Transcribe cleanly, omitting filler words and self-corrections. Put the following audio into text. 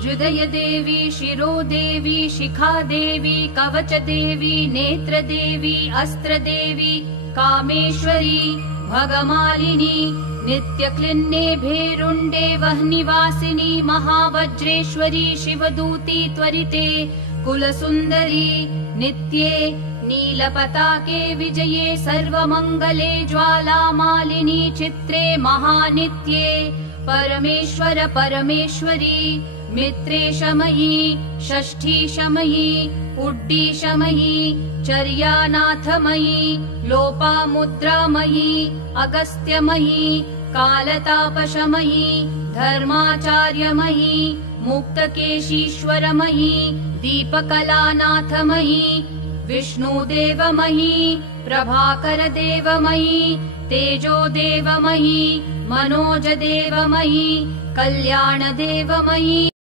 हृदय देवी, शिरो देवी, शिखा देवी, कवच देवी, नेत्र देवी, अस्त्र देवी, कामेश्वरी, भगमालिनी, नित्यक्लिन्ने भेरुण्डे वह्निवासिनी, महावज्रेश्वरी, शिवदूती त्वरिते, कुलसुन्दरी, नित्ये, नीलपताके विजये, सर्वमङ्गले, ज्वालामालिनी, चित्रे, महानित्ये, परमेश्वर परमेश्वरी, मित्रे शमयी, षष्ठी शमयी, उड्डी शमयी, चर्यानाथमयी, लोपामुद्रामयी, अगस्त्यमयी, कालतापशमयी, धर्माचार्यमयी, मुक्तकेशीश्वरमयी, दीपकलानाथमयी, विष्णुदेवमयी, प्रभाकरदेवमयी, तेजोदेवमयी, मनोजदेवमयी, कल्याणदेवमयी।